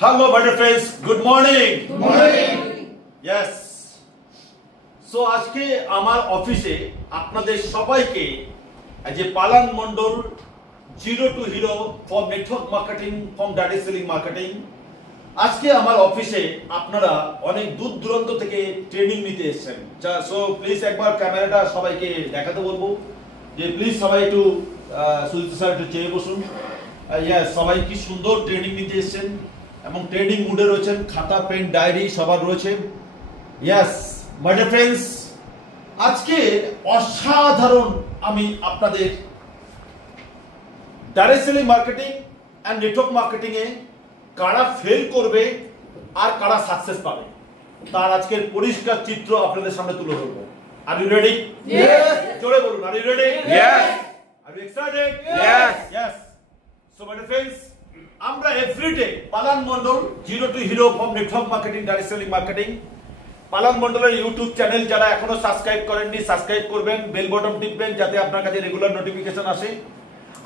Hello, butterflies. Good morning. Good morning. Yes. So আজকে আমার অফিসে আপনাদের সবাইকে যে পালান Mondal zero to hero for network marketing from direct selling marketing আজকে আমার অফিসে আপনারা অনেক দূর দূরান্ত থেকে ট্রেনিং নিতে এসেছেন। সো প্লিজ একবার ক্যামেরাটা সবাইকে দেখাতে বলবো যে প্লিজ সবাই একটু সুজিত স্যার একটু চেয়ে বসুন। সবাই কি সুন্দর ট্রেনিং নিতে এসেছেন এবং ট্রেনিং মুডে রয়েছেন, খাতা পেন ডায়েরি সবার রয়েছে। ইয়েস মাই ডিয়ার ফ্রেন্ডস, আজকে অসাধারণ আমি আপনাদের direct selling marketing and network marketing এ কারা ফেল করবে আর কারা সাকসেস পাবে তার আজকের পরিষ্কার চিত্র আপনাদের সামনে তুলে ধরবো। Are you ready? Yes. জোরে বলুন, are you ready? Yes. Are you excited? Yes. Yes. So my dear friends, আমরা everyday Palan Mondal zero to hero from network marketing direct selling marketing Palan মন্ডলের ইউটিউব চ্যানেল যারা এখনো সাবস্ক্রাইব করেননি সাবস্ক্রাইব করবেন, bell button টিপবেন যাতে আপনার কাছে রেগুলার নোটিফিকেশন আসে।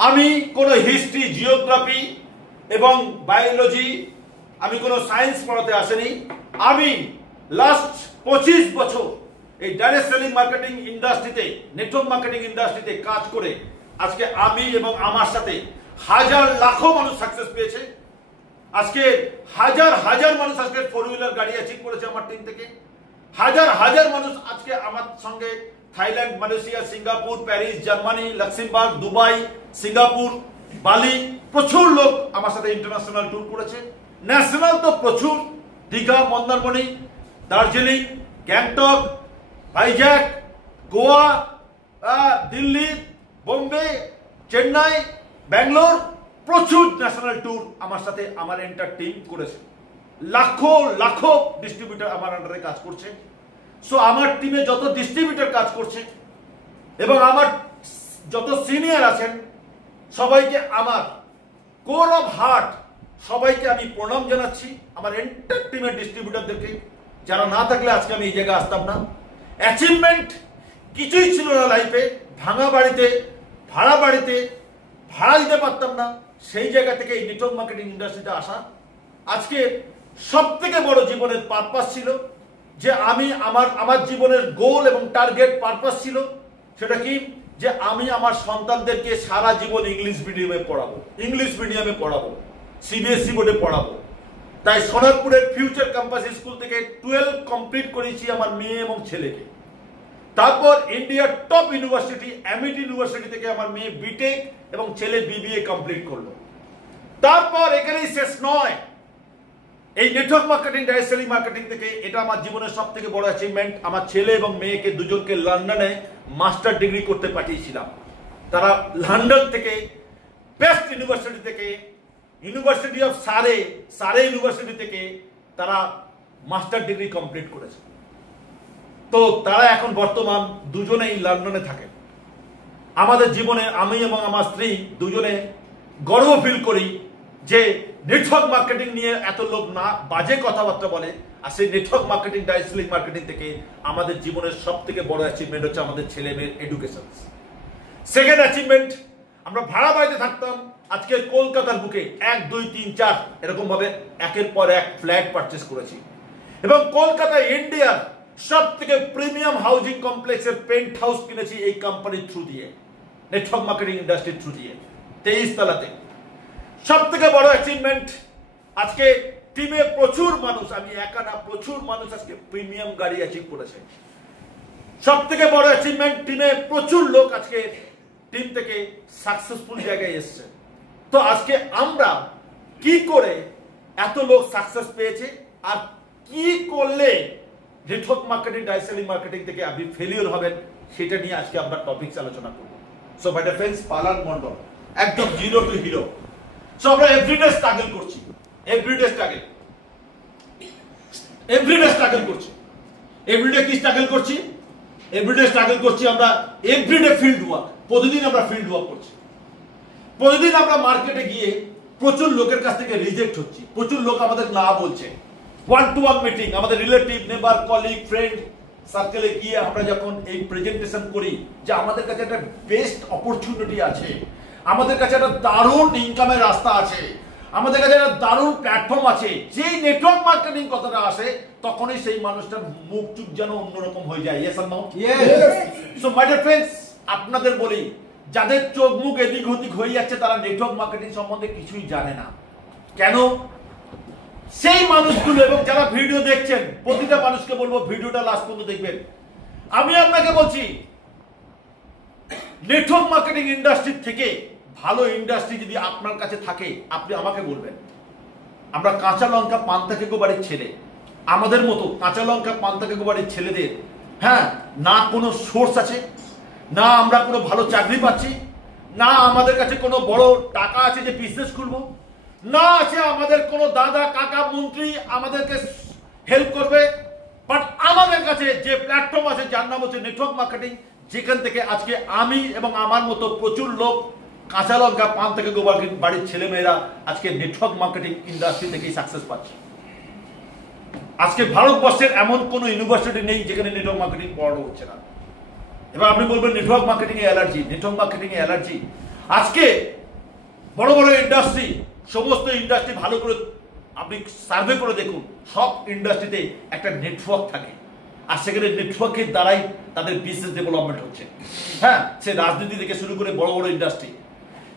আমি কোনো হিস্ট্রি, জিওগ্রাফি এবং বায়োলজি, আমি কোনো সায়েন্স পড়াতে আসেনি। আমি লাস্ট 25 বছর এই ডাইরেক্ট সেলিং মার্কেটিং ইন্ডাস্ট্রিতে, নেটওয়ার্ক মার্কেটিং ইন্ডাস্ট্রিতে কাজ করে আজকে আমি এবং আমার সাথে হাজার লাখো মানুষ সাকসেস পেয়েছে। আজকে হাজার হাজার মানুষ আজকে 4 হুইলার গাড়ি অ্যাচিভ করেছে আমার টিম থেকে। হাজার হাজার মানুষ আজকে আমার সঙ্গে Thailand, Malaysia, Singapore, Paris, Germany, Luxembourg, Dubai, Singapore, বালি, প্রচুর লোক আমার সাথে ইন্টারন্যাশনাল ট্যুর করেছে। ন্যাশনাল তো প্রচুর, দীঘা, মন্দারমণি, দার্জিলিং, গ্যাংটক, ভাইজ্যাক, গোয়া, দিল্লি, বোম্বে, চেন্নাই, ব্যাঙ্গালোর, প্রচুর ন্যাশনাল ট্যুর আমার সাথে আমার এন্টার টিম করেছে। লাখো লাখো ডিস্ট্রিবিউটর আমার আন্ডারে কাজ করছে। সো আমার টিমে যত ডিস্ট্রিবিউটর কাজ করছে এবং আমার যত সিনিয়র আছেন সবাইকে আমার কোর অফ হার্ট সবাইকে আমি প্রণাম জানাচ্ছি। আমার এন্টার টিমের ডিস্ট্রিবিউটরদেরকে, যারা না থাকলে আজকে আমি এই জায়গায় আসতাম না। অ্যাচিভমেন্ট কিছুই ছিল না লাইফে, ভাঙা বাড়িতে, ভাড়া বাড়িতে ভাড়া দিতে পারতাম না, সেই জায়গা থেকে এই নেটওয়ার্ক মার্কেটিং ইন্ডাস্ট্রিতে আসা আজকে সব থেকে বড় জীবনের পারপাস ছিল। যে আমি আমার জীবনের গোল এবং টার্গেট পারপাস ছিল সেটা কি, যে আমি আমার সন্তানদেরকে সারা জীবন ইংলিশ মিডিয়ামে পড়াবো, সিবিএসই বোর্ডে পড়াবো। তাই সোনারপুরের ফিউচার ক্যাম্পাস স্কুল থেকে 12 কমপ্লিট করেছি আমার মেয়ে এবং ছেলেকে। তারপর ইন্ডিয়ার টপ ইউনিভার্সিটি এমইটি ইউনিভার্সিটি থেকে আমার মেয়ে বিটেক এবং ছেলে বিবিএ কমপ্লিট করলো। তারপর এখানেই শেষ নয়, এই network marketing direct selling marketing থেকে এটা আমার জীবনের সব থেকে বড় অ্যাচিভমেন্ট। আমার ছেলে এবং মেয়েকে দুজনকে লন্ডনে মাস্টার ডিগ্রি করতে পাঠিয়েছিলাম। তারা লন্ডন থেকে বেস্ট ইউনিভার্সিটি থেকে, ইউনিভার্সিটি অফ সারে ইউনিভার্সিটি থেকে তারা মাস্টার ডিগ্রি কমপ্লিট করেছে। তো তারা এখন বর্তমান দুজনেই লন্ডনে থাকেন। আমাদের জীবনে আমি এবং আমার স্ত্রী দুজনে গর্ব ফিল করি যে নেটওয়ার্ক মার্কেটিং নিয়ে এত লোক না বাজে কথাবার্তা বলে, আর সেই network marketing direct selling marketing থেকে আমাদের জীবনের সব থেকে বড় অ্যাচিভমেন্ট হচ্ছে আমাদের ছেলে মেয়ের এডুকেশন। সেকেন্ড অ্যাচিভমেন্ট, আমরা ভাড়া বাড়িতে থাকতাম, আজকে কলকাতার বুকে 1, 2, 3, 4 এরকম ভাবে একের পর এক ফ্ল্যাট পারচেস করেছি এবং কলকাতায় ইন্ডিয়ার সব থেকে প্রিমিয়াম হাউজিং কমপ্লেক্সের পেন্ট হাউস কিনেছি এই কোম্পানির থ্রু দিয়ে, নেটওয়ার্ক মার্কেটিং ইন্ডাস্ট্রির থ্রু দিয়ে, 23 তলাতে। সব থেকে বড় অ্যাচিভমেন্ট, আজকে টিমে প্রচুর মানুষ, আমি একা না, প্রচুর মানুষ আজকে প্রিমিয়াম গাড়ি অ্যাচিভ করেছে। সব থেকে বড় অ্যাচিভমেন্ট, টিমে প্রচুর লোক আজকে টিম থেকে সাকসেসফুল জায়গায় এসছে। তো আজকে আমরা কি করে এত লোক সাকসেস পেয়েছে আর কি করলে network marketing direct selling marketing থেকে আপনি ফেলিওর হবেন, সেটা নিয়ে আজকে আমরা টপিকস আলোচনা করব। সো মাই ডিয়ার ফ্রেন্ডস, পালান মন্ডল একদম জিরো টু হিরো। সো আমরা এভরিডে স্ট্রাগল করছি, এভরিডে কি স্ট্রাগল করছি? এভরিডে স্ট্রাগল করছি আমরা, এভরিডে ফিল্ড ওয়ার্ক, প্রতিদিন আমরা ফিল্ড ওয়ার্ক করছি। প্রতিদিন আমরা মার্কেটে গিয়ে প্রচুর লোকের কাছ থেকে রিজেক্ট হচ্ছি, প্রচুর লোক আমাদের না বলছে। 1-to-1 মিটিং, আমাদের রিলেটিভ, নেবার, কলিগ, ফ্রেন্ড সার্কেলে গিয়ে আমরা যখন এই প্রেজেন্টেশন করি যে আমাদের কাছে একটা বেস্ট অপরচুনিটি আছে, আমাদের কাছে একটা দারুণ ইনকামের রাস্তা আছে, আমাদের কাছে একটা দারুণ প্ল্যাটফর্ম আছে। যেই নেটওয়ার্ক মার্কেটিং কথাটা আসে তখনই সেই মানুষটার মুখ চুপ যেন অন্যরকম হয়ে যায়। Yes or no? So my dear friends, আপনাদের বলি, যাদের চোখ মুখ এদিক ওদিক হয়ে যাচ্ছে তারা নেটওয়ার্ক মার্কেটিং সম্বন্ধে কিছুই জানে না। কেন? সেই মানুষগুলো এবং যারা ভিডিও দেখছেন প্রতিটা মানুষকে বলবো ভিডিওটা লাস্ট পর্যন্ত দেখবেন। আমি আপনাকে বলছি, নেটওয়ার্ক মার্কেটিং ইন্ডাস্ট্রি থেকে ভালো ইন্ডাস্ট্রি যদি আপনার কাছে থাকে আপনি আমাকে বলবেন। আমরা কাঁচা লঙ্কা পান্তা খেকো বাড়ির ছেলে, আমাদের মতো কাঁচা লঙ্কা পান্তা খেকো বাড়ির ছেলেদের হ্যাঁ না কোনো সোর্স আছে, না আমরা কোনো ভালো চাকরি পাচ্ছি, না আমাদের কাছে কোনো বড় টাকা আছে যে বিজনেস খুলবো, না আছে আমাদের কোনো দাদা কাকা মন্ত্রী আমাদেরকে হেল্প করবে, বাট আমাদের কাছে যে প্ল্যাটফর্ম আছে যার নাম হচ্ছে নেটওয়ার্ক মার্কেটিং, যেখান থেকে আজকে আমি এবং আমার মতো প্রচুর লোক কাঁচা লঙ্কা পান থেকে গোবার বাড়ির ছেলেমেয়েরা আজকে নেটওয়ার্ক মার্কেটিং ইন্ডাস্ট্রি থেকেই সাকসেস পাচ্ছে। আজকে ভারতবর্ষের এমন কোনো ইউনিভার্সিটি নেই যেখানে নেটওয়ার্ক মার্কেটিং পড়ানো হচ্ছে না। এবার আপনি বলবেন নেটওয়ার্ক মার্কেটিং এ অ্যালার্জি, নেটওয়ার্ক মার্কেটিং এ অ্যালার্জি। আজকে বড় বড় ইন্ডাস্ট্রি, সমস্ত ইন্ডাস্ট্রি ভালো করে আপনি সার্ভে করে দেখুন, সব ইন্ডাস্ট্রিতে একটা নেটওয়ার্ক থাকে, আর সেখানে নেটওয়ার্কের দ্বারাই তাদের বিজনেস ডেভেলপমেন্ট হচ্ছে। হ্যাঁ, সে রাজনীতি থেকে শুরু করে বড় বড় ইন্ডাস্ট্রি।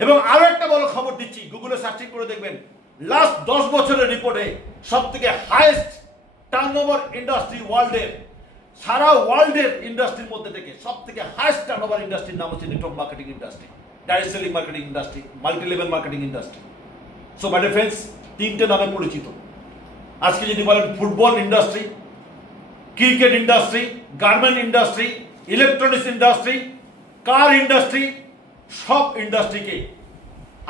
এবং আরো একটা বড় খবর দিচ্ছি, গুগলে সার্চিং করে দেখবেন, লাস্ট 10 বছরের রিপোর্টে সব থেকে হাইয়েস্ট টার্নওভার ইন্ডাস্ট্রি ওয়ার্ল্ডের, সারা ওয়ার্ল্ডের ইন্ডাস্ট্রির মধ্যে থেকে সব থেকে হাইয়েস্ট টার্নওভার ইন্ডাস্ট্রির নাম হচ্ছে network marketing industry, direct selling marketing industry, multi level marketing industry. So my dear friends, তিনটে নামে পরিচিত। আজকে যদি বলেন football industry, cricket industry, garment industry, electronics industry, car industry, সব ইন্ডাস্ট্রিকে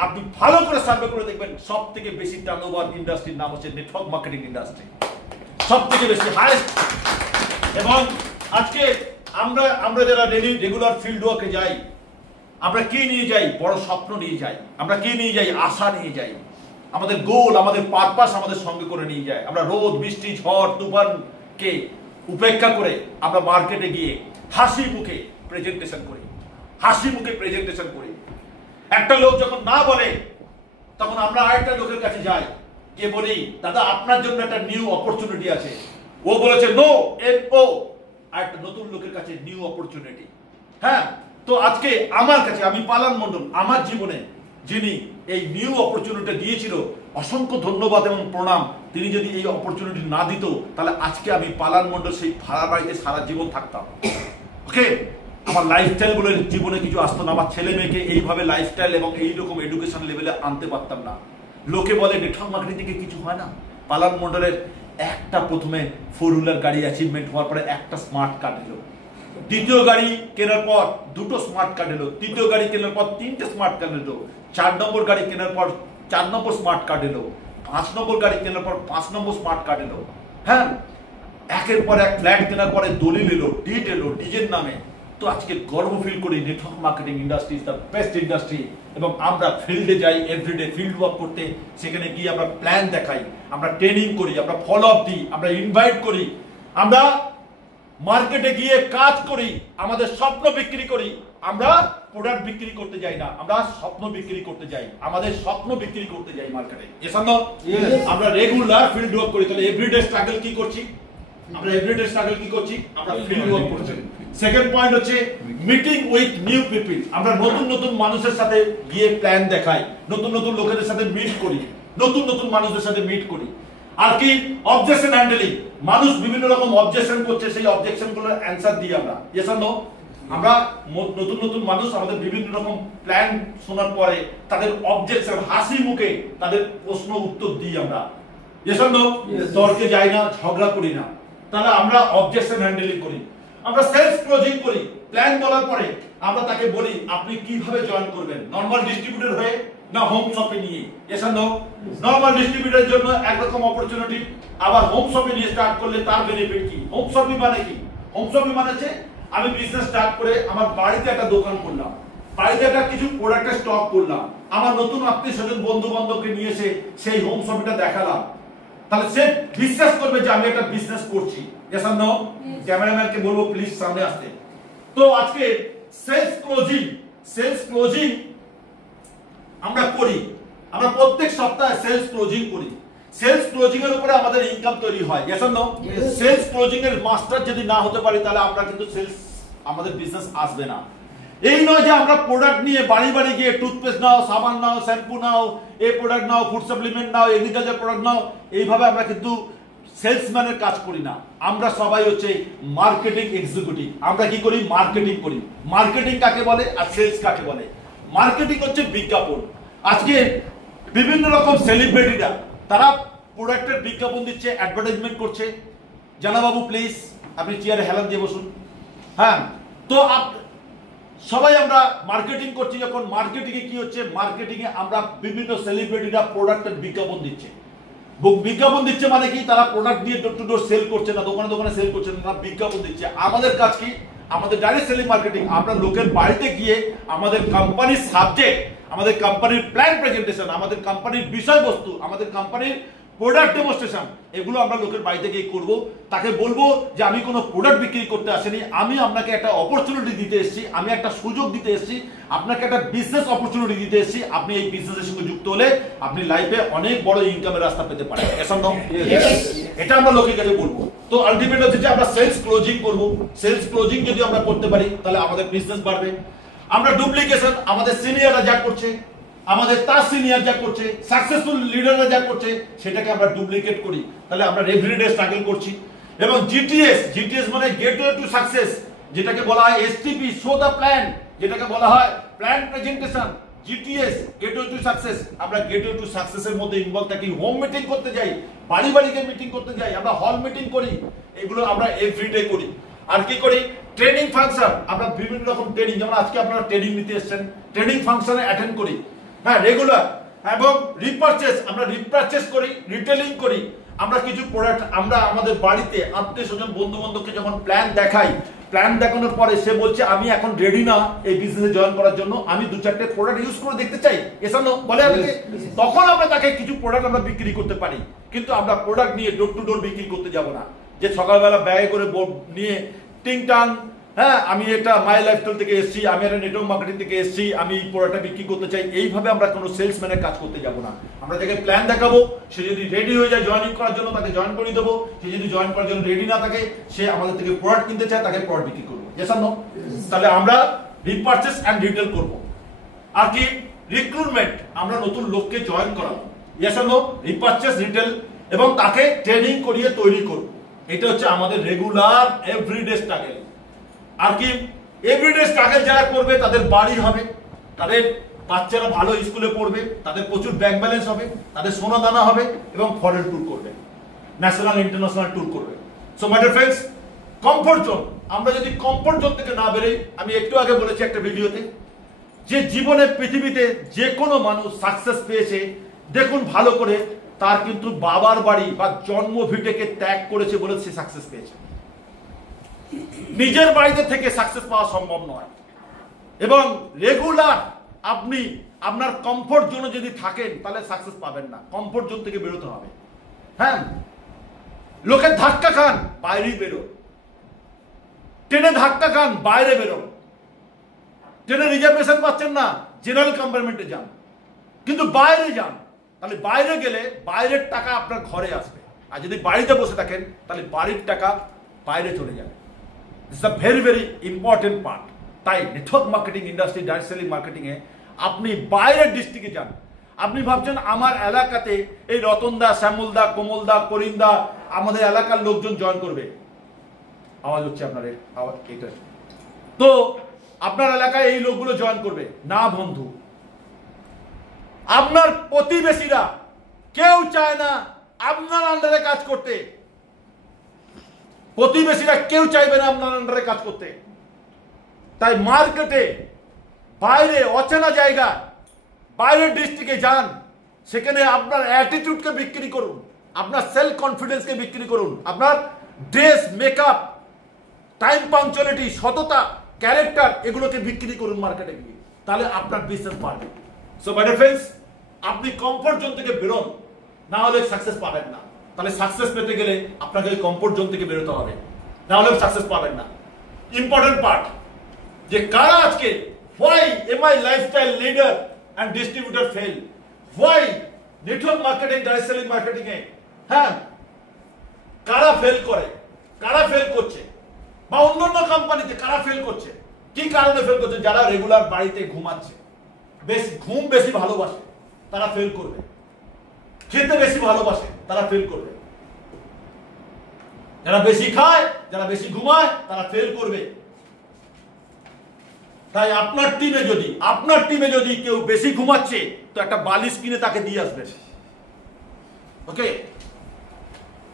আপনি ভালো করে সার্ভে করে দেখবেন, সব থেকে বেশি টার্নওভার ইন্ডাস্ট্রির নাম হচ্ছে নেটওয়ার্ক মার্কেটিং ইন্ডাস্ট্রি, সব থেকে বেশি হাইয়েস্ট। এবং আজকে আমরা যারা রেগুলার ফিল্ড ওয়ার্কে যাই, আমরা কি নিয়ে যাই? বড় স্বপ্ন নিয়ে যাই। আমরা কি নিয়ে যাই? আশা নিয়ে যাই। আমাদের গোল, আমাদের পারপাস আমাদের সঙ্গে করে নিয়ে যায়। আমরা রোদ বৃষ্টি ঝড় তুফানকে উপেক্ষা করে আমরা মার্কেটে গিয়ে হাসি মুখে প্রেজেন্টেশন করি, হাসি মুখে প্রেজেন্টেশন করি। একটা লোক যখন না বলে তখন আমরা আরেকটা লোকের কাছে যাই, গিয়ে বলি, দাদা আপনার জন্য একটা নিউ অপরচুনিটি আছে। ও বলেছে নো, NO, আরেকটা নতুন লোকের কাছে নিউ অপরচুনিটি। হ্যাঁ, তো আজকে আমার কাছে, আমি পালান মন্ডল, আমার জীবনে যিনি এই নিউ অপরচুনিটি দিয়েছিল, অসংখ্য ধন্যবাদ এবং প্রণাম। তিনি যদি এই অপরচুনিটি না দিত তাহলে আজকে আমি পালান মন্ডল সেই ভাড়া বাড়িতে সারা জীবন থাকতাম। ওকে, আমার লাইফস্টাইল বলে জীবনে কিছু আসতো না, আমার ছেলে মেয়েকে এইভাবে লাইফস্টাইল এবং এইরকম এডুকেশন লেভেলে আনতে পারতাম না। লোকে বলে নেটওয়ার্ক মার্কেটিং থেকে কিছু হয় না। পালান মন্ডলের একটা প্রথমে 4 হুইলার গাড়ি অ্যাচিভমেন্ট হওয়ার পরে একটা স্মার্ট কার্ড এলো, দ্বিতীয় গাড়ি কেনার পর 2টো স্মার্ট কার্ড এলো, তৃতীয় গাড়ি কেনার পর 3টে স্মার্ট কার্ড এলো, 4 নম্বর গাড়ি কেনার পর 4 নম্বর স্মার্ট কার্ড এলো, 5 নম্বর গাড়ি কেনার পর 5 নম্বর স্মার্ট কার্ড এলো। হ্যাঁ, একের পর এক ফ্ল্যাট কেনার পরে দলিল এলো, ডিড এলো ডিজের নামে। তো আজকে গর্ব ফিল করি, network marketing industry is the best industry. এবং আমরা ফিল্ডে যাই এভরিডে ফিল্ড ওয়ার্ক করতে, সেখানে গিয়ে আমরা প্ল্যান দেখাই, আমরা ট্রেনিং করি, আমরা ফলো আপ দিই, আমরা ইনভাইট করি, আমরা মার্কেটে গিয়ে কাজ করি, আমাদের স্বপ্ন বিক্রি করি। আমরা প্রোডাক্ট বিক্রি করতে যাই না, আমরা স্বপ্ন বিক্রি করতে যাই, আমাদের স্বপ্ন বিক্রি করতে যাই মার্কেটে। আমরা রেগুলার ফিল্ড ওয়ার্ক করি। তাহলে এভরিডে স্ট্রাগল কি করছি? আমরা এভরিডে স্ট্রাগল কি করছি? আমরা ফিল্ড ওয়ার্ক করছি। সেকেন্ড পয়েন্ট হচ্ছে মিটিং উইথ নিউ পিপল। আমরা নতুন নতুন মানুষের সাথে গিয়ে প্ল্যান দেখাই, নতুন নতুন লোকেদের সাথে মিট করি, নতুন নতুন মানুষদের সাথে মিট করি। আর কি? Objection handling. মানুষ বিভিন্ন রকম অবজেকশন করছে, সেই অবজেকশন গুলোর অ্যান্সার দিই আমরা। Yes or no? আমরা নতুন নতুন মানুষ আমাদের বিভিন্ন রকম প্ল্যান শোনার পরে তাদের অবজেকশন হাসি মুখে তাদের প্রশ্ন উত্তর দিই আমরা। Yes or no? তর্কে যাই না, ঝগড়া করি না। তাহলে আমরা অবজেকশন হ্যান্ডেলিং করি। আমরা সেলস ক্লোজিং করি। প্ল্যান বলার পরে আমরা তাকে বলি আপনি কিভাবে জয়েন করবেন, নরমাল ডিস্ট্রিবিউটর হয়ে না হোম শপে নিয়ে। Yes or no? নরমাল ডিস্ট্রিবিউটরের জন্য একরকম অপরচুনিটি, আবার হোম শপে নিয়ে স্টার্ট করলে তার বেনিফিট কি? হোম শপই মানে কি? হোম শপই মানে হচ্ছে আমি বিজনেস স্টার্ট করে আমার বাড়িতে একটা দোকান করলাম, বাড়িতে একটা কিছু প্রোডাক্টের স্টক করলাম, আমার নতুন আত্মীয় স্বজন বন্ধু বান্ধবকে নিয়ে এসে সেই হোম শপটা দেখালাম, তাহলে সে বিশ্বাস করবে যে আমি একটা বিজনেস করছি। Yes or no? ক্যামেরাম্যানকে বলবো প্লিজ সামনে আসতে। তো আজকে সেলস ক্লোজিং আমরা করি। আমরা প্রত্যেক সপ্তাহে সেলস ক্লোজিং করি। সেলস ক্লোজিং এর উপরে আমাদের ইনকাম তৈরি হয়। Yes or no? Sales closing এর মাস্টার যদি না হতে পারি তাহলে আমরা কিন্তু সেলস আমাদের বিজনেস আসবে না। এই নয় যে আমরা প্রোডাক্ট নিয়ে বাড়ি বাড়ি গিয়ে টুথপেস্ট নাও, সাবান নাও, শ্যাম্পু নাও, এই প্রোডাক্ট নাও, ফুড সাপ্লিমেন্ট নাও, এগ্রিকালচার প্রোডাক্ট নাও, এইভাবে আমরা কিন্তু সেলসম্যানের কাজ করি না। আমরা সবাই হচ্ছে মার্কেটিং এক্সিকিউটিভ। আমরা কি করি? মার্কেটিং করি। মার্কেটিং কাকে বলে আর সেলস কাকে বলে? মার্কেটিং হচ্ছে বিজ্ঞাপন। আজকে বিভিন্ন রকম সেলিব্রিটিরা তারা প্রোডাক্টের বিজ্ঞাপন দিচ্ছে, অ্যাডভার্টাইজমেন্ট করছে। জানাবাবু প্লিজ আপনি চেয়ারে হেলান দিয়ে বসুন। হ্যাঁ, তো সবাই আমরা মার্কেটিং করছি। যখন মার্কেটিং এ কি হচ্ছে? মার্কেটিং এ আমরা বিভিন্ন সেলিব্রিটিরা প্রোডাক্টের বিজ্ঞাপন দিচ্ছে। বিজ্ঞাপন দিচ্ছে মানে কি? তারা প্রোডাক্ট দিয়ে ডোর টু ডোর সেল করছে না, দোকানে দোকানে সেল করছে না, তারা বিজ্ঞাপন দিচ্ছে। আমাদের কাজ কি? আমাদের ডাইরেক্ট সেলিং মার্কেটিং। আমরা লোকের বাড়িতে গিয়ে আমাদের কোম্পানির সাবজেক্ট, আমাদের কোম্পানির প্ল্যান প্রেজেন্টেশন, আমাদের কোম্পানির বিষয়বস্তু, আমাদের কোম্পানির প্রোডাক্ট ডেমনস্ট্রেশন, এগুলো আমরা লোকের বাড়িতে গিয়ে করব। তাকে বলবো যে আমি কোনো প্রোডাক্ট বিক্রি করতে আসিনি, আমি আপনাকে একটা অপরচুনিটি দিতে এসেছি, আমি একটা সুযোগ দিতে এসেছি, আপনাকে একটা বিজনেস অপরচুনিটি দিতে এসেছি। আপনি এই বিজনেসের সঙ্গে যুক্ত হলে আপনি লাইফে অনেক বড় ইনকামের রাস্তা পেতে পারেন। এটা আমরা লোকের কাছে বলবো। তো আলটিমেট হচ্ছে যে আমরা সেলস ক্লোজিং করব। সেলস ক্লোজিং যদি আমরা করতে পারি তাহলে আমাদের বিজনেস বাড়বে। আমরা ডুপ্লিকেশন, আমাদের সিনিয়ররা যা করছে, আমাদের তার সিনিয়র যা করছে, সাকসেসফুল লিডাররা যা করছে, সেটাকে আমরা ডুপ্লিকেট করি, তাহলে আমরা এভরিডে স্ট্রাগল করছি। এবং জিটিএস মানে গেটওয়ে টু সাকসেস, যেটাকে বলা হয় এসটিপি, শো দ্য প্ল্যান, যেটাকে বলা হয় plan presentation. GTS gateway to success. আমরা গেটওয়ে টু সাকসেসের মধ্যে ইনভলভ থাকি। হোম মিটিং করতে যাই, বাড়ি বাড়িকে মিটিং করতে যাই, আমরা হল মিটিং করি, এগুলো আমরা এভরিডে করি। আর কি করি? ট্রেনিং ফাংশন, আমরা বিভিন্ন রকম ট্রেনিং, যেমন আজকে আপনারা ট্রেনিং নিতে এসেছেন, ট্রেনিং ফাংশনে অ্যাটেন্ড করি। হ্যাঁ, রেগুলার। এবং রিপারচেস, আমরা রিপারচেস করি, রিটেলিং করি। আমরা কিছু প্রোডাক্ট আমরা আমাদের বাড়িতে আত্মীয় স্বজন বন্ধু বান্ধবকে যখন প্ল্যান দেখাই, প্ল্যান দেখানোর পরে সে বলছে আমি এখন রেডি না এই বিজনেসে জয়েন করার জন্য, আমি দু চারটে প্রোডাক্ট ইউজ করে দেখতে চাই, এসব বলে আমাকে, তখন আমরা তাকে কিছু প্রোডাক্ট আমরা বিক্রি করতে পারি। কিন্তু আমরা প্রোডাক্ট নিয়ে ডোর টু ডোর বিক্রি করতে যাব না, যে সকালবেলা ব্যাগে করে নিয়ে টিং টাং, হ্যাঁ আমি এটা মাই লাইফস্টাইল থেকে এসেছি, আমি একটা নেটওয়ার্ক মার্কেটিং থেকে এসেছি, আমি এই প্রোডাক্টটা বিক্রি করতে চাই, এইভাবে আমরা কোনো সেলসম্যানের কাজ করতে যাব না। আমরা তাকে প্ল্যান দেখাবো, সে যদি রেডি হয়ে যায় জয়েনিং করার জন্য তাকে জয়েন করে দেবো, সে যদি জয়েন করার জন্য রেডি না থাকে, সে আমাদের থেকে প্রোডাক্ট কিনতে চায়, তাকে প্রোডাক্ট বিক্রি করবো। তাহলে আমরা রিপারচেস অ্যান্ড রিটেল করবো। আর কি? রিক্রুটমেন্ট, আমরা নতুন লোককে জয়েন করাবো। রিপারচেস, রিটেল, এবং তাকে ট্রেনিং করিয়ে তৈরি করবো। এটা হচ্ছে আমাদের রেগুলার এভরিডে স্ট্রাগল। আর কি? এভরিডে স্ট্রাগল যারা করবে তাদের বাড়ি হবে, তাদের বাচ্চারা ভালো স্কুলে পড়বে, তাদের প্রচুর ব্যাংক ব্যালেন্স হবে, তাদের সোনা দানা হবে, এবং ফরেন ট্যুর করবে, ন্যাশনাল ইন্টারন্যাশনাল ট্যুর করবে। So my dear friends, comfort zone, আমরা যদি কমফোর্ট জোন থেকে না বেরোই, আমি একটু আগে বলেছি একটা ভিডিওতে, যে জীবনে পৃথিবীতে যে কোনো মানুষ সাকসেস পেয়েছে, দেখুন ভালো করে, তার কিন্তু বাবার বাড়ি বা জন্ম ভিটেকে ত্যাগ করেছে বলে সে সাকসেস পেয়েছে। নিজের বাড়িতে থেকে সাকসেস পাওয়া সম্ভব নয়। এবং রেগুলার আপনি আপনার কমফোর্ট জোনে যদি থাকেন তাহলে সাকসেস পাবেন না, কমফোর্ট জোন থেকে বেরোতে হবে। হ্যাঁ, লোকের ধাক্কা খান, বাইরেই বেরো। ট্রেনে ধাক্কা খান, বাইরে বেরো। ট্রেনে রিজার্ভেশন পাচ্ছেন না, জেনারেল কম্পার্টমেন্টে যান, কিন্তু বাইরে যান। তাহলে বাইরে গেলে বাইরের টাকা আপনার ঘরে আসবে, আর যদি বাড়িতে বসে থাকেন তাহলে বাড়ির টাকা বাইরে চলে যাবে। It's a very very important part. তাই network marketing industry, direct selling marketing এ আপনি বাইরের ডিস্ট্রিক্টে যান। আপনি ভাবছেন আমার এলাকাতে এই রতনদা, শ্যামলদা, কোমলদা, করিমদা, আমাদের এলাকার লোকজন জয়েন করবে। আওয়াজ হচ্ছে আপনার এটা, তো আপনার এলাকায় এই লোকগুলো জয়েন করবে না বন্ধু। আপনার প্রতিবেশীরা কেউ চায় না আপনার আন্ডারে কাজ করতে, প্রতিবেশীরা কেউ চাইবে না আপনার আন্ডারে কাজ করতে। তাই মার্কেটে বাইরে অচেনা জায়গা, বাইরের ডিস্ট্রিক্টে যান, সেখানে আপনার অ্যাটিটিউডকে বিক্রি করুন, আপনার সেলফ কনফিডেন্সকে বিক্রি করুন, আপনার ড্রেস, মেকআপ, টাইম পাংচুয়ালিটি, সততা, ক্যারেক্টার, এগুলোকে বিক্রি করুন মার্কেটে গিয়ে, তাহলে আপনার বিজনেস বাড়বে। সো মাই ডিয়ার ফ্রেন্ডস, আপনি কমফোর্ট জোন থেকে বেরোন, না হলে সাকসেস পাবেন না। তাহলে সাকসেস পেতে গেলে আপনাকে ওই কমফোর্ট জোন থেকে বেরোতে হবে, না হলে সাকসেস পাবেন না। ইম্পর্টেন্ট পার্ট, যে কারা আজকে why am I lifestyle leader and distributor fail? Why network marketing, direct selling marketing এ হ্যাঁ কারা ফেল করে, কারা ফেল করছে, বা অন্যান্য কোম্পানিতে কারা ফেল করছে, কি কারণে ফেল করছে? যারা রেগুলার বাড়িতে ঘুমাচ্ছে, ঘুম বেশি ভালোবাসে তারা ফেল করবে, খেতে বেশি ভালোবাসে তারা ফেল করবে, যারা বেশি খায়, যারা বেশি ঘুমায় তারা ফেল করবে। তাই আপনার টিমে যদি কেউ বেশি ঘুমাচ্ছে তো একটা বালিশ কিনে তাকে দিয়ে আসবেন, ওকে?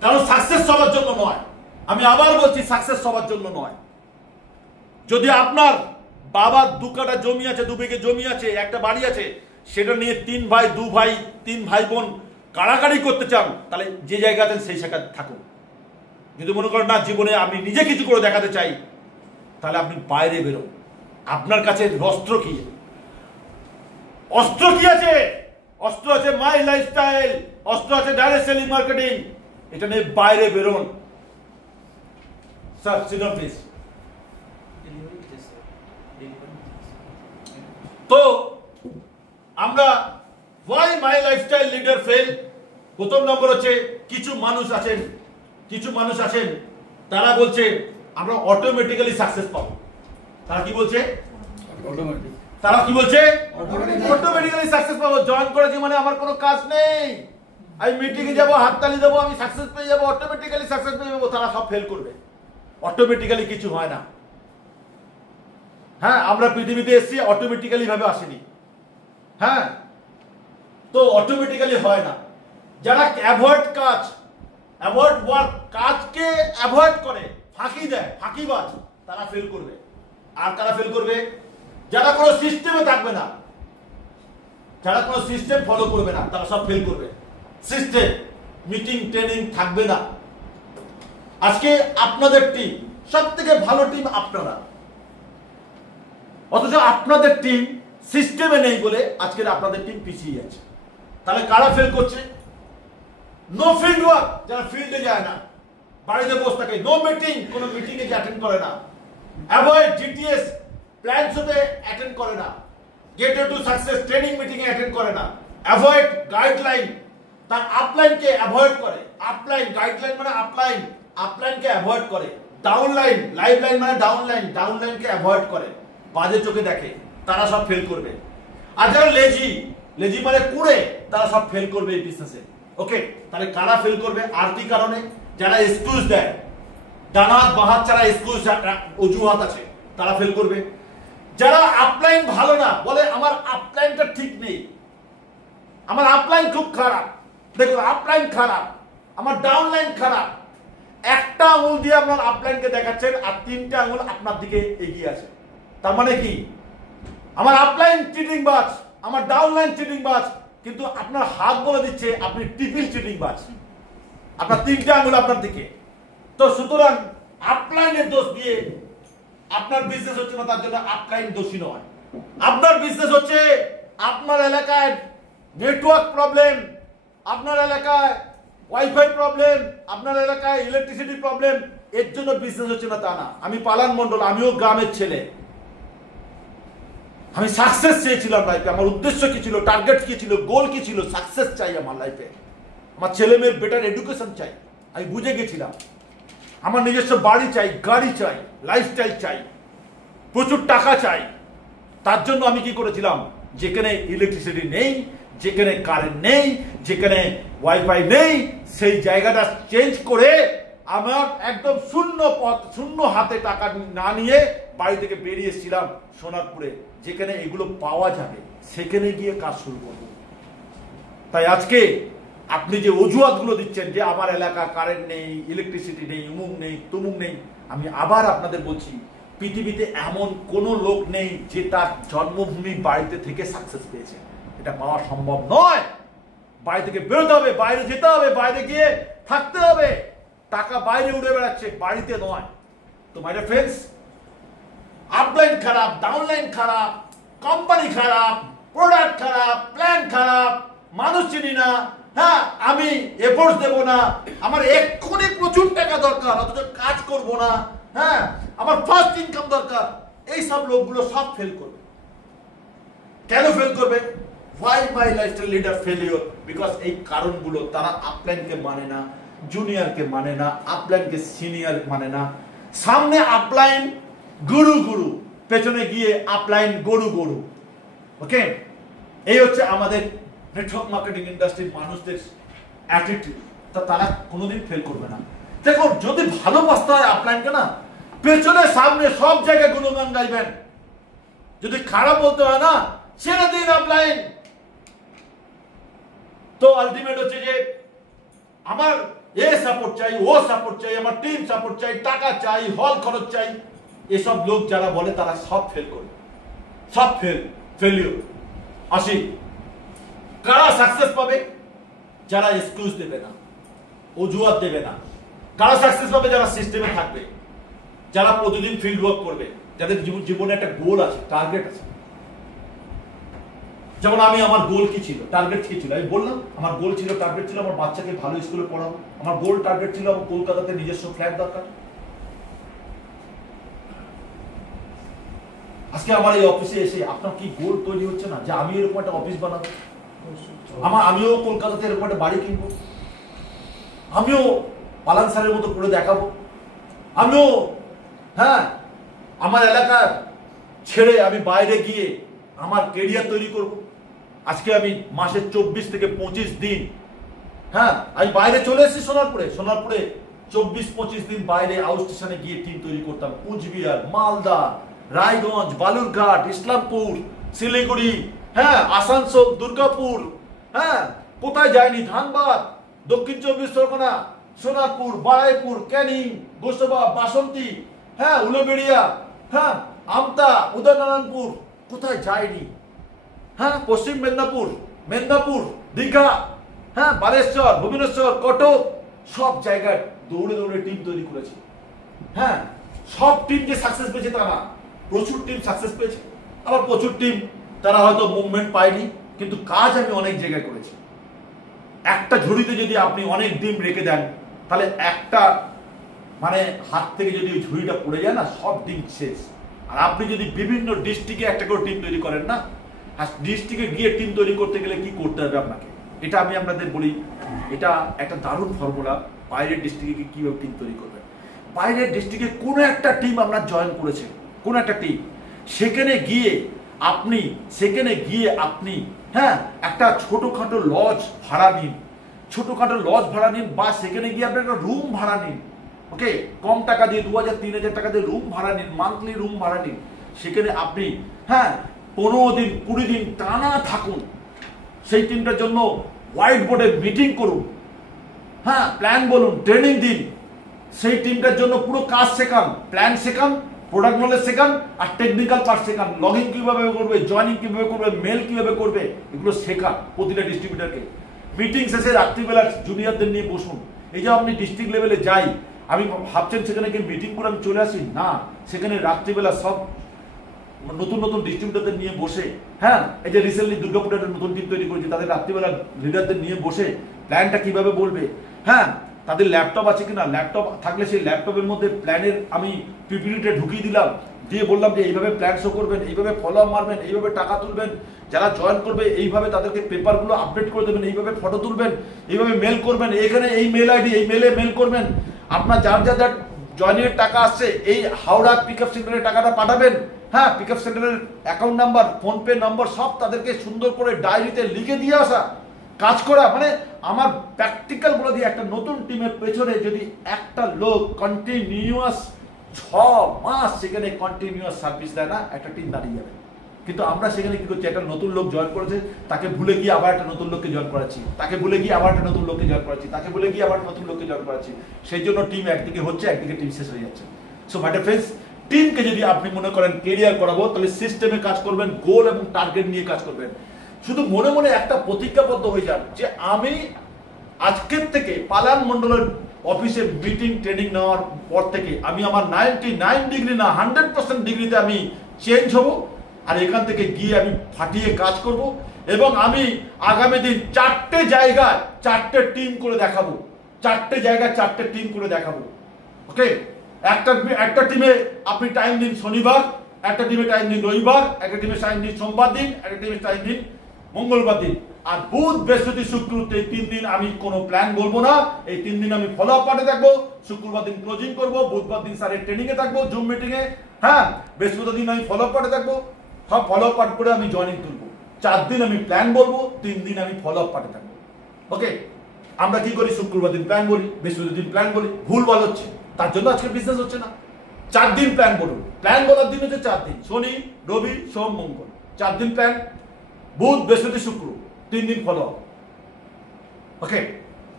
কারণ সাকসেস সবার জন্য নয়, আমি আবার বলছি সাকসেস সবার জন্য নয়। যদি আপনার বাবার 2 কাঠা জমি আছে, 2 বিঘে জমি আছে, একটা বাড়ি আছে, সেটা নিয়ে 3 ভাই বোন কাড়াকাড়ি করতে চান, তাহলে যে জায়গা আছেন সেই জায়গায় থাকুন। যদি মনে করেন না জীবনে আমি নিজে কিছু করে দেখাতে চাই, তাহলে আপনি বাইরে বেরোন। আপনার কাছে অস্ত্র কি আছে? অস্ত্র আছে মাই লাইফস্টাইল, অস্ত্র আছে ডাইরেক্ট সেলিং মার্কেটিং। এটা নিয়ে বাইরে বেরোন। Sir sit down please. তো আমরা why my lifestyle leader fail? প্রথম নম্বর হচ্ছে কিছু মানুষ আছেন তারা বলছে আমরা অটোমেটিক্যালি সাকসেস পাবো। তারা কি বলছে? অটোমেটিক্যালি সাকসেস পাবো। জয়েন করেছি মানে আমার কোনো কাজ নেই, আমি মিটিং এ যাবো, হাততালি দেবো, আমি সাকসেস পেয়ে যাবো, অটোমেটিক্যালি সাকসেস পেয়ে যাবো। তারা সব ফেল করবে। অটোমেটিক্যালি কিছু হয় না। হ্যাঁ, আমরা পৃথিবীতে এসেছি অটোমেটিক্যালি ভাবে আসেনি। হ্যাঁ, তো অটোমেটিক্যালি হয় না। যারা কাজকে অ্যাভয়েড করে, ফাঁকি দেয়, ফাঁকিবাজ, তারা ফেল করবে। আর কারা ফেল করবে? যারা কোনো সিস্টেমে থাকবে না, যারা কোনো সিস্টেম ফলো করবে না, তারা সব ফেল করবে। সিস্টেম, মিটিং, ট্রেনিং থাকবে না। আজকে আপনাদের টিম সবথেকে ভালো টিম আপনারা, অথচ আপনাদের টিম সিস্টেমে নেই বলে আজকের আপনাদের টিম পিছিয়ে যাচ্ছে। তাহলে কারা ফেল করছে? নো ফিল্ড ওয়ার্ক, যারা ফিল্ডে যায় না, বাড়িতে বসে থাকে। নো মিটিং, কোনো মিটিং এ অ্যাটেন্ড করে না। অ্যাভয়েড জিটিএস প্ল্যান শোতে অ্যাটেন্ড করে না। Get to success training meeting এ অ্যাটেন্ড করে না। অ্যাভয়েড গাইডলাইন, তার আপলাইনকে অ্যাভয়েড করে। আপলাইন, গাইডলাইন মানে আপলাইনকে অ্যাভয়েড করে। ডাউনলাইন, লাইফলাইন মানে ডাউনলাইনকে অ্যাভয়েড করে, বাজে চোখে দেখে, তারা সব ফেল করবে। আর যারা লেজি মানে কুড়ে, তারা সব ফেল করবে এই বিজনেসে। ওকে, তাহলে কারা ফেল করবে? আর কি কারণে? যারা এক্সকিউজ দেয়, ডানাত বাহাত ছাড়া এক্সকিউজ, অজুহাত আছে, তারা ফেল করবে। যারা আপলাইন ভালো না, বলে আমার আপলাইনটা ঠিক নেই, আমার আপলাইন খুব খারাপ, দেখুন আপলাইন খারাপ, আমার ডাউনলাইন খারাপ। একটা আঙুল দিয়ে আপনার আপলাইনকে দেখাচ্ছেন আর 3টে আঙুল আপনার দিকে এগিয়ে আছে। তার মানে কি? আমার আপলাইন চিটিং বাজ, আমার ডাউনলাইন চিটিং বাজ, কিন্তু আপনার হাত বলে দিচ্ছে আপনি ট্রিপল চিটিং বাজ, আপনার 3টে আঙুল আপনার দিকে। তো সুতরাং আপলাইনের দোষ দিয়ে আপনার বিজনেস হচ্ছে না, তার জন্য আপলাইন দোষী নয়। আপনার বিজনেস হচ্ছে আপনার এলাকায় নেটওয়ার্ক প্রবলেম, আপনার এলাকায় ওয়াইফাই প্রবলেম, আপনার এলাকায় ইলেকট্রিসিটি প্রবলেম, এর জন্য বিজনেস হচ্ছে না তা না। আমি পালান মন্ডল, আমিও গ্রামের ছেলে, আমি সাকসেস চেয়েছিলাম লাইফে। আমার উদ্দেশ্য কি ছিল, টার্গেট কি ছিল, গোল কি ছিল? সাকসেস চাই আমার লাইফে, আমার ছেলে মেয়ের বেটার এডুকেশন চাই। আমি বুঝে গেছিলাম আমার নিজস্ব বাড়ি চাই, গাড়ি চাই, লাইফস্টাইল চাই, প্রচুর টাকা চাই। তার জন্য আমি কি করেছিলাম? যেখানে ইলেকট্রিসিটি নেই, যেখানে কারেন্ট নেই, যেখানে ওয়াইফাই নেই, সেই জায়গাটা চেঞ্জ করে আমার একদম শূন্য হাতে টাকা না নিয়ে বাড়ি থেকে বেরিয়ে এসেছিলাম সোনারপুরে, যেখানে এগুলো পাওয়া যাবে, সেখানে গিয়ে কাজ শুরু করব। তাই আজকে আপনি যে অজুহাতগুলো দিচ্ছেন যে আমার এলাকা কারেন্ট নেই, ইলেকট্রিসিটি নেই, উমুক নেই, তুমুক নেই, আমি আবার আপনাদের বলছি, পৃথিবীতে এমন কোন লোক নেই যে তার জন্মভূমি বাড়িতে থেকে সাকসেস পেয়েছে। এটা পাওয়া সম্ভব নয়। বাড়ি থেকে বেরোতে হবে, বাইরে যেতে হবে, বাইরে গিয়ে থাকতে হবে। টাকা বাইরে উড়ে বেড়াচ্ছে, বাড়িতে নয়। তো মাই ডিয়ার ফ্রেন্ডস, আপলাইন খারাপ, ডাউনলাইন খারাপ, কোম্পানি খারাপ, প্রোডাক্ট খারাপ, প্ল্যান খারাপ, মানুষ চিনি না, হ্যাঁ আমি এফোর্টস দেব না, আমার এক্ষুনি প্রচুর টাকা দরকার অথচ কাজ করব না, হ্যাঁ আমার ফার্স্ট ইনকাম দরকার, এই সব লোকগুলো সব ফেল করবে। কেন ফেল করবে? why my lifestyle leader failure? Because এই কারণগুলো তারা আপলাইনকে মানে না, জুনিয়রকে মানে না, আপলাইনকে সিনিয়র মানে না। সামনে আপলাইন গুরু গুরু, পেছনে গিয়ে আপলাইন গরু গরু। ওকে, এই হচ্ছে আমাদের নেটওয়ার্ক মার্কেটিং ইন্ডাস্ট্রির মানুষদের অ্যাটিটিউড। তা তারা কোনোদিন ফেল করবে না। দেখো, যদি ভালোবাসতে হয় আপলাইনকে না, পেছনে সামনে সব জায়গায় গুণগান গাইবেন। যদি খারাপ বলতে হয় না, ছেড়ে দিন আপলাইন। তো আলটিমেট হচ্ছে যে আমার এ সাপোর্ট চাই, ও সাপোর্ট চাই, আমার টিম সাপোর্ট চাই, টাকা চাই, হল খরচ চাই, এসব লোক যারা বলে তারা সব ফেল করবে, সব ফেলিওর। আসি, কারা সাকসেস পাবে? যারা এক্সকিউজ দেবে না, অজুহাত দেবে না। কারা সাকসেস পাবে? যারা সিস্টেমে থাকবে, যারা প্রতিদিন ফিল্ড ওয়ার্ক করবে, যাদের জীবনে একটা গোল আছে, টার্গেট আছে। যেমন আমি, আমার গোল কি ছিল, টার্গেট কি ছিল? আমি বললাম আমার গোল ছিল, টার্গেট ছিল আমার বাচ্চাকে ভালো স্কুলে পড়াবো। আমার গোল টার্গেট ছিল আমার কলকাতাতে নিজস্ব ফ্ল্যাট দরকার। আজকে আমার এই অফিসে এসে আপনার কি গোল তৈরি হচ্ছে না যে আমি এরকম একটা অফিস বানাবো, আমিও কলকাতাতে এরকম একটা বাড়ি কিনবো, আমিও পালান স্যারের মতো করে দেখাবো, আমিও আমার এলাকার ছেড়ে আমি বাইরে গিয়ে আমার কেরিয়ার তৈরি করব। আজকে আমি মাসে 24 থেকে 25 দিন আমি বাইরে চলে এসেছি। সোনারপুরে 24-25 দিন বাইরে আউট স্টেশনে গিয়ে টিম তৈরি করতাম। কুচবিহার, মালদা, রায়গঞ্জ, বালুরঘাট, ইসলামপুর, শিলিগুড়ি, আসানসোল, দুর্গাপুর, কোথায় যায়নি, ধানবাদ, দক্ষিণ 24 পরগনা, সোনারপুর, বারাইপুর, ক্যানিং, গোসাবা, বাসন্তী, উলুবেড়িয়া, আমতা, উদয়নারায়ণপুর, কোথায় যায়নি। পশ্চিম মেদিনীপুর, দীঘা, বালেশ্বর, ভুবনেশ্বর, কটক, সব জায়গায় দৌড়ে দৌড়ে টিম তৈরি করেছে। সব টিম যে সাকসেস পেয়েছে তা না, প্রচুর টিম সাকসেস পেয়েছে, আবার প্রচুর টিম তারা হয়তো মুভমেন্ট পায়নি, কিন্তু কাজ আমি অনেক জায়গায় করেছি। একটা ঝুড়িতে যদি আপনি অনেক ডিম রেখে দেন, তাহলে একটা হাত থেকে যদি ওই ঝুড়িটা পড়ে যায় না, সব ডিম শেষ। আর আপনি যদি বিভিন্ন ডিস্ট্রিক্টে একটা করে টিম তৈরি করেন না, আর ডিস্ট্রিক্টে গিয়ে টিম তৈরি করতে গেলে কি করতে হবে আপনাকে, এটা আমি আপনাদের বলি, এটা একটা দারুণ ফর্মুলা। বাইরের ডিস্ট্রিক্টে কিভাবে টিম তৈরি করবেন, বাইরের ডিস্ট্রিক্টে কোনো একটা টিম আপনার জয়েন করেছে, কোন একটা টিম, সেখানে গিয়ে আপনি একটা ছোটখাটো লজ ভাড়া নিন, বা সেখানে গিয়ে আপনি একটা রুম ভাড়া নিন। ওকে, কম টাকা দিয়ে 2000-3000 টাকা দিয়ে রুম ভাড়া নিন, মান্থলি রুম ভাড়া নিন। সেখানে আপনি 15 দিন 20 দিন টানা থাকুন। সেই টিমটার জন্য হোয়াইট বোর্ডে মিটিং করুন, প্ল্যান বলুন, ট্রেনিং দিন। সেই টিমটার জন্য পুরো কাজ শেখান, প্ল্যান শেখান, প্রোডাক্ট নলেজ শেখান, আর টেকনিক্যাল পার্ট শেখান। লগ ইন কিভাবে করবে, জয়েনিং কিভাবে করবে, মেল কিভাবে করবে, এগুলো শেখান প্রতিটা ডিস্ট্রিবিউটারকে। মিটিং শেষে রাত্রিবেলা জুনিয়রদের নিয়ে বসুন। এই যে আপনি ডিস্ট্রিক্ট লেভেলে যাই, আমি ভাবছেন সেখানে গিয়ে মিটিং করে আমি চলে আসি না, সেখানে রাত্রিবেলা সব নতুন ডিস্ট্রিবিউটারদের নিয়ে বসে, এই যে রিসেন্টলি দুর্গাপুরে একটা নতুন টিম তৈরি করেছি, তাদের রাত্রিবেলা লিডারদের নিয়ে বসে প্ল্যানটা কিভাবে বলবে, তাদের ল্যাপটপ আছে কিনা, ল্যাপটপ থাকলে সেই ল্যাপটপের মধ্যে প্ল্যানের আমি পিপিটিটা ঢুকিয়ে দিলাম, দিয়ে বললাম যে এইভাবে প্ল্যান শো করবেন, এইভাবে ফলো আপ মারবেন, এইভাবে টাকা তুলবেন, যারা জয়েন করবে এইভাবে তাদেরকে পেপারগুলো আপডেট করে দেবেন, এইভাবে ফটো তুলবেন, এইভাবে মেল করবেন, এখানে এই মেল আইডি, এই মেলে মেল করবেন, আপনার যার জয়েনের টাকা আসছে এই হাওড়া পিক আপ সেন্টারের টাকাটা পাঠাবেন। পিক আপ সেন্টারের অ্যাকাউন্ট নাম্বার, ফোনপে নম্বর সব তাদেরকে সুন্দর করে ডায়েরিতে লিখে দিয়ে আসা, কাজ করা। আমার প্র্যাকটিক্যাল বলে দিয়ে একটা নতুন টিমের পেছনে যদি একটা লোক কন্টিনিউয়াস 6 মাস সেখানে কন্টিনিউয়াস সার্ভিস দেয় না, একটা টিম দাঁড়িয়ে যাবে। কিন্তু আমরা সেখানে কি করছি, একটা নতুন লোক জয়েন করেছে, তাকে ভুলে গিয়ে আবার একটা নতুন লোককে জয়েন করাচ্ছি, তাকে ভুলে গিয়ে আবার একটা নতুন লোককে জয়েন করাচ্ছি, তাকে ভুলে গিয়ে আবার নতুন লোককে জয়েন করাচ্ছি। সেই জন্য টিম একদিকে হচ্ছে, একদিকে টিম শেষ হয়ে যাচ্ছে। সো মাই ডিয়ার ফ্রেন্ডস, টিমকে যদি আপনি মনে করেন কেরিয়ার করাবো, তাহলে সিস্টেমে কাজ করবেন, গোল এবং টার্গেট নিয়ে কাজ করবেন। শুধু মনে মনে একটা প্রতিজ্ঞাবদ্ধ হয়ে যান যে আমি আজকের থেকে পালান মন্ডলের অফিসে মিটিং ট্রেনিং নেওয়ার পর থেকে আমি আমার 99 ডিগ্রি না 100% ডিগ্রিতে আমি চেঞ্জ হব, আর এখান থেকে গিয়ে আমি ফাটিয়ে কাজ করব, এবং আমি আগামী দিন 4টে জায়গায় 4টে টিম করে দেখাবো, 4টে জায়গায় 4টে টিম করে দেখাবো। ওকে, একটা টিমে আপনি টাইম দিন শনিবার, একটা টিমে টাইম দিন রবিবার, একটা টিমে টাইম দিন সোমবার দিন, একটা টিমে টাইম দিন মঙ্গলবার দিন। আর বুধ বৃহস্পতি শুক্র এই 3 দিন আমি কোনো প্ল্যান বলবো না, এই 3 দিন আমি ফলো আপ পার্টে থাকবো। শুক্রবার দিন ক্লোজিং করবো, বুধবার দিন স্যারের ট্রেনিং এ থাকবো, জুম মিটিং এ। হ্যাঁ, বৃহস্পতি দিন আমি ফলো আপ পার্টে থাকবো, সব ফলো আপ পার্ট করে আমি জয়েনিং তুলবো। 4 দিন আমি প্ল্যান বলবো, 3 দিন আমি ফলো আপ পার্টে থাকবো। ওকে, আমরা কি করি? শুক্রবার দিন প্ল্যান বলি, বৃহস্পতি দিন প্ল্যান বলি, ভুল ভাল হচ্ছে, তার জন্য আজকে বিজনেস হচ্ছে না। 4 দিন প্ল্যান বলুন, প্ল্যান বলার দিন হচ্ছে 4 দিন, শনি রবি সোম মঙ্গল, 4 দিন প্ল্যান, বুধ বৃহস্পতি শুক্র, 3 দিন ফলো আপ। ওকে,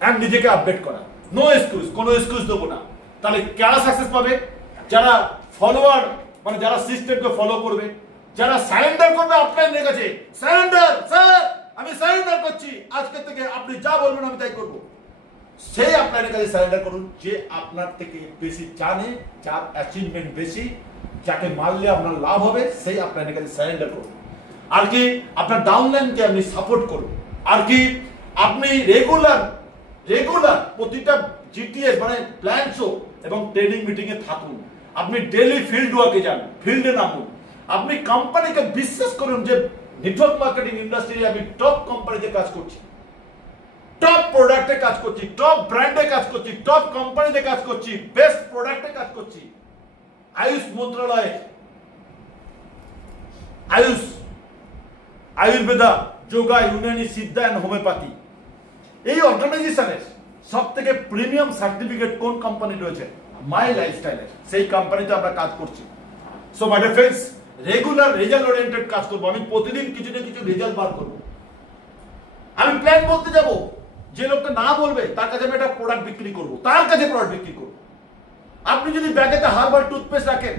এন্ড নিজেকে আপডেট করা, নো এক্সকিউজ, কোনো এক্সকিউজ দেবো না। তাহলে কারা সাকসেস পাবে? যারা ফলোয়ার, মানে যারা সিস্টেমকে ফলো করবে, যারা সারেন্ডার করবে আপনার কাছে। সারেন্ডার, স্যার আমি সারেন্ডার করছি, আজকে থেকে আপনি যা বলবেন আমি তাই করবো। সে আপনার কাছে সারেন্ডার করুন, যে আপনার থেকে বেশি জানে, যার অ্যাচিভমেন্ট বেশি, যাকে মারলে আপনার লাভ হবে, সেই আপনার কাছে সারেন্ডার করুন। আর কি আপনার ডাউনলাইনকে আপনি সাপোর্ট করুন। আর কি আপনি রেগুলার প্রতিটা জিটিএস মানে প্ল্যান শো এবং ট্রেনিং মিটিং এ থাকুন। আপনি ডেইলি ফিল্ড ওয়ার্কে যান, ফিল্ডে নামুন। আপনি কোম্পানিকে বিশ্বাস করুন যে নেটওয়ার্ক মার্কেটিং ইন্ডাস্ট্রি আমি টপ কোম্পানিতে কাজ করছি, টপ প্রোডাক্টে কাজ করছি, টপ ব্র্যান্ডে কাজ করছি, টপ কোম্পানিতে কাজ করছি, বেস্ট প্রোডাক্টে কাজ করছি। আয়ুষ মন্ত্রণালয়ে, আয়ুর্বেদা, যোগা, ইউনানি, সিদ্ধা এন্ড হোমিওপ্যাথি, এই অর্গানাইজেশনের সব থেকে প্রিমিয়াম সার্টিফিকেট কোন কোম্পানি রয়েছে? মাই লাইফস্টাইলের, সেই কোম্পানিতে আমরা কাজ করছি। So my dear friends, regular result oriented কাজ করবো। আমি প্রতিদিন কিছু না কিছু রেজাল্ট বার করবো। আমি প্ল্যান বলতে যাব, যে লোকটা না বলবে তার কাছে আমি একটা প্রোডাক্ট বিক্রি করবো, তার কাছে প্রোডাক্ট বিক্রি করবো। আপনি যদি ব্যাগেতে হার্বাল টুথপেস্ট রাখেন,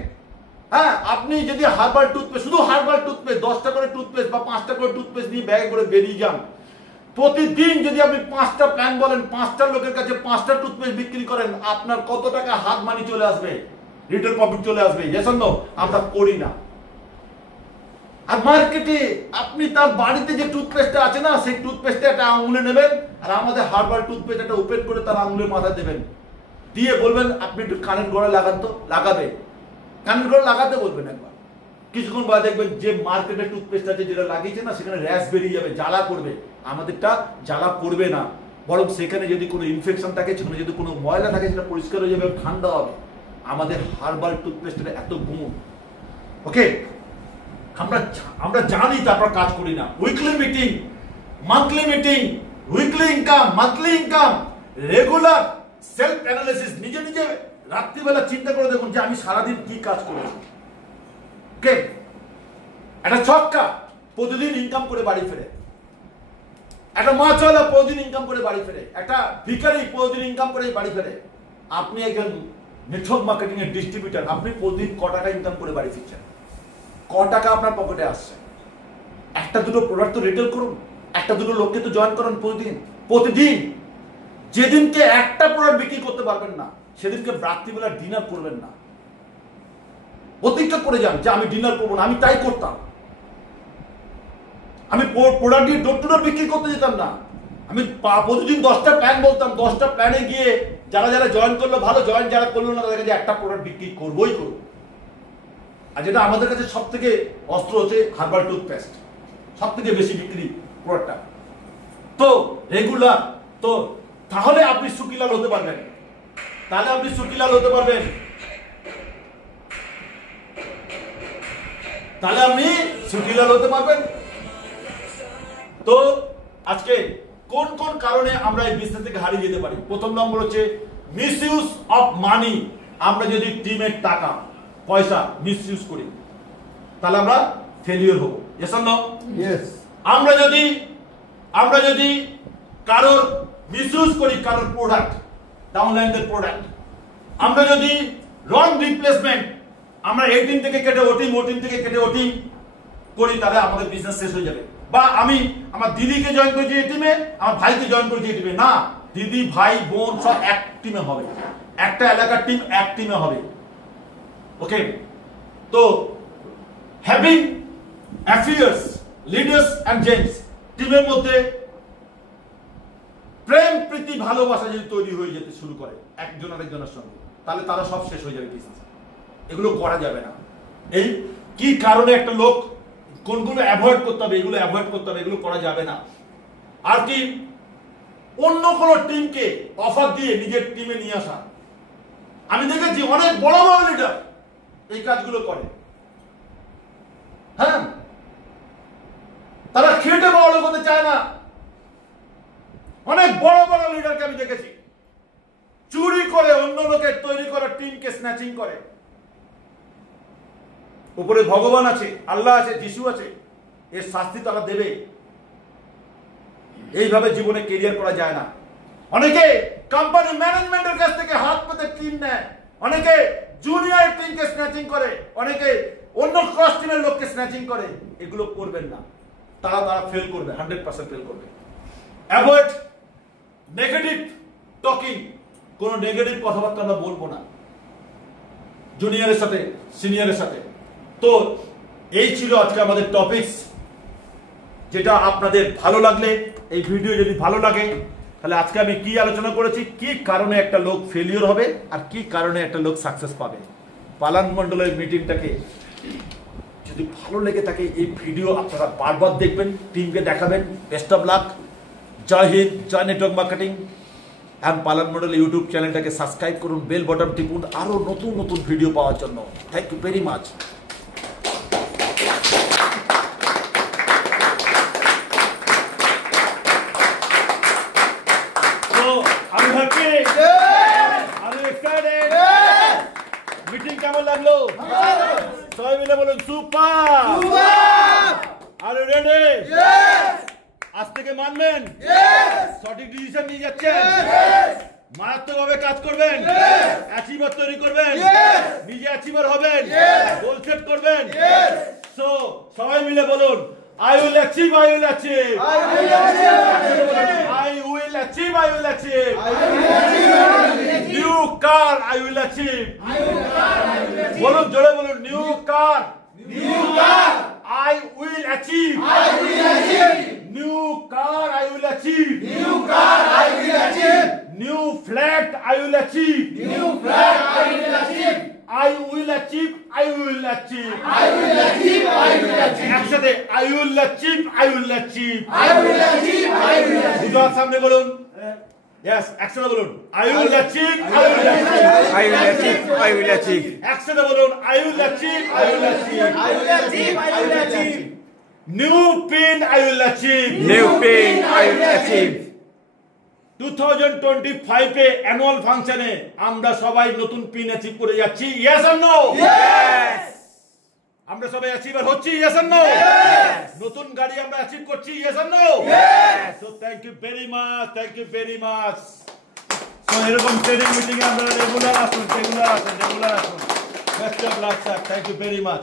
হ্যাঁ, আপনি যদি হার্বাল টুথপেস্ট, শুধু হার্বাল টুথপেস্ট 10টা করে টুথপেস্ট বা 5টা করে টুথপেস্ট নিয়ে ব্যাগে করে বেরিয়ে যান, প্রতিদিন যদি আপনি 5টা প্ল্যান বলেন, 5টা লোকের কাছে 5টা টুথপেস্ট বিক্রি করেন, আপনার কত টাকা হাত মানি চলে আসবে, রিটেল প্রফিট চলে আসবে। যেসব আমরা করি না। আর মার্কেটে আপনি তার বাড়িতে যে টুথপেস্টটা আছে না, সেই টুথপেস্টটা একটা আঙুলে নেবেন, আর আমাদের হার্বাল টুথপেস্ট একটা ওপেন করে তার আঙুলের মাথায় দেবেন, দিয়ে বলবেন আপনি একটু কানের গোড়ায় লাগান তো, লাগাবে, কানের গোড়ায় লাগাতে বলবেন একবার। কিছুক্ষণ বাদে দেখবেন যে মার্কেটের টুথপেস্ট আছে যেটা লাগিয়েছে না, সেখানে র্যাশ বেরিয়ে যাবে, জ্বালা করবে। আমাদেরটা জ্বালা করবে না, বরং সেখানে যদি কোনো ইনফেকশন থাকে, সেখানে যদি কোনো ময়লা থাকে, সেটা পরিষ্কার হয়ে যাবে, ঠান্ডা হবে। আমাদের হার্বাল টুথপেস্টের এত গুণ। ওকে, আমরা জানি, তারপর কাজ করি না। Weekly meeting, monthly meeting, weekly income, monthly income, regular self analysis. নিজে নিজে রাত্রিবেলা চিন্তা করে দেখুন যে আমি সারাদিন কি কাজ করেছি। ওকে, একটা ছক্কা প্রতিদিন ইনকাম করে বাড়ি ফেরে, একটা মাছওয়ালা প্রতিদিন ইনকাম করে বাড়ি ফেরে, একটা ভিখারি প্রতিদিন ইনকাম করে বাড়ি ফেরে। আপনি একজন নেটওয়ার্ক মার্কেটিং এর ডিস্ট্রিবিউটর, আপনি প্রতিদিন ক টাকা ইনকাম করে বাড়ি ফিরছেন, ক টাকা আপনার পকেটে আসছে। একটা দুটো প্রোডাক্ট তো রিটেল করুন, একটা দুটো লোককে তো জয়েন করুন প্রতিদিন। যেদিনকে একটা প্রোডাক্ট বিক্রি করতে পারবেন না, সেদিনকে রাত্রিবেলা ডিনার করবেন না। প্রতিজ্ঞা করে যান যে আমি ডিনার করবো না। আমি তাই করতাম। আমি প্রোডাক্ট দিয়ে ডোর টু ডোর বিক্রি করতে যেতাম না। আমি প্রতিদিন 10টা প্ল্যান বলতাম, 10টা প্ল্যানে গিয়ে যারা যারা জয়েন করলো ভালো, জয়েন যারা করলো না তাদের কাছে একটা প্রোডাক্ট বিক্রি করবোই করবো। আর যেটা আমাদের কাছে সব থেকে অস্ত্র হচ্ছে হার্বাল টুথপেস্ট, সব থেকে বেশি বিক্রি প্রোডাক্টটা। তো রেগুলার, তো তাহলে আপনি সুকিলাল হতে পারবেন, তাহলে আপনি সুকিলাল হতে পারবেন, তাহলে আপনি সুকিলাল হতে পারবেন। তো আজকে কোন কোন কারণে আমরা এই বিজনেস থেকে হারিয়ে যেতে পারি? প্রথম নম্বর হচ্ছে মিসইউজ অফ মানি। আমরা যদি টিমের টাকা পয়সা মিসইউজ করি, তাহলে আমরা ফেলিওর হব। Yes or no? ইয়েস। আমরা যদি কারোর মিসইউজ করি, কারোর প্রোডাক্ট, ডাউনলাইনদের প্রোডাক্ট, আমরা যদি রং রিপ্লেসমেন্ট, আমরা এই টিম থেকে কেটে ও টিম থেকে কেটে ও টিম করি, তাহলে আমাদের বিজনেস শেষ হয়ে যাবে। বা আমি আমার দিদিকে জয়েন করেছি এই টিমে, আমার ভাইকে জয়েন করেছি এই টিমে, না, দিদি ভাই বোন সব এক টিমে হবে, একটা এলাকার টিম এক টিমে হবে। ওকে, তো having affairs, leaders and gents, টিমের মধ্যে প্রেম প্রীতি ভালোবাসা যদি তৈরি হয়ে যেতে শুরু করে একজন আরেকজনের সঙ্গে, তাহলে তারা সব শেষ হয়ে যাবে বিজনেস। এগুলো করা যাবে না। এই কি কারণে একটা লোক কোনগুলো অ্যাভয়েড করতে হবে, এগুলো অ্যাভয়েড করতে হবে, এগুলো করা যাবে না। আর কি, অন্য কোন টিমকে অফার দিয়ে নিজের টিমে নিয়ে আসা। আমি দেখেছি অনেক বড় বড় লিডার এই কাজগুলো করে। হ্যাঁ, তারা খেটে বড় লোক হতে চায় না। অনেক বড় বড় লিডারকে আমি দেখেছি চুরি করে অন্য লোকের তৈরি করা টিমকে স্ন্যাচিং করে। উপরে ভগবান আছে, আল্লাহ আছে, যিশু আছে, এর শাস্তি তারা দেবে। এইভাবে জীবনে কেরিয়ার করা যায় না। অনেকে কোম্পানি ম্যানেজমেন্টের কাছ থেকে হাত পেতে টিম নেয়, অনেকে জুনিয়র টিমকে স্ন্যাচিং করে, অনেকে অন্য ক্রস টিমের লোককে স্ন্যাচিং করে। এগুলো করবেন না, তারা ফেল করবে, 100% ফেল করবে। অ্যাভয়েড নেগেটিভ টকিং, কোন নেগেটিভ কথাবার্তা আমরা বলবো না জুনিয়রের সাথে, সিনিয়রের সাথে। তো এই ছিল আজকে আমাদের টপিকস, যেটা আপনাদের ভালো লাগলে, এই ভিডিও যদি ভালো লাগে, তাহলে আজকে আমি কি আলোচনা করেছি, কি কারণে একটা লোক ফেলিওর হবে আর কি কারণে একটা লোক সাকসেস পাবে। পালান মণ্ডলের মিটিংটাকে যদি ভালো লেগে থাকে, এই ভিডিও আপনারা বারবার দেখবেন, টিমকে দেখাবেন। Best of luck, Jai Hind, Jai network marketing. আর পালান মণ্ডল ইউটিউব চ্যানেলটাকে সাবস্ক্রাইব করুন, বেল বটন টিপুন আরো নতুন নতুন ভিডিও পাওয়ার জন্য। Thank you very much. আমি হ্যাপি, আমি এক্সাইটেড। মিটিং কেমন লাগলো? সবাই মিলে বলুন সুপার। R you ready? আজ থেকে মানবেন, সঠিক ডিসিশন নিয়ে যাচ্ছেন, মারাত্মকভাবে কাজ করবেন, অ্যাচিভার তৈরি করবেন, নিজে অ্যাচিভার হবেন, গোল সেট করবেন। সো সবাই মিলে বলুন I will achieve, I will achieve. I will achieve. I will achieve, I will achieve. I will achieve. New car, I will achieve. New car, I will achieve. বলুন জোরে বলুন, new car. New car. I will achieve. I will achieve. New car, I will achieve. New car, I will achieve. New flat, I will achieve. New flat, I will achieve. I will achieve, I will achieve. I will achieve, I will achieve. একসাথে I will achieve, I will achieve. I will achieve, I will achieve. দুজন সামনে বলুন, yes, একসাথে বলুন I will achieve, I will achieve. I will achieve, I will achieve. একসাথে বলুন I will achieve, I will achieve. I will achieve, I will achieve. New pin, I will achieve. New pin, I will achieve. 2025 A annual ফাংশনে আমরা সবাই নতুন pin achieve করে যাচ্ছি, yes or no? Yes. আমরা সবাই অ্যাচিভার হচ্ছি, yes or no? নতুন গাড়ি আমরা অ্যাচিভ করছি, yes or no? So thank you very much, thank you very much. So এরকম ট্রেনিং মিটিং এ আমরা রেগুলার আসুন, রেগুলার আসুন। Best of luck sir, thank you very much.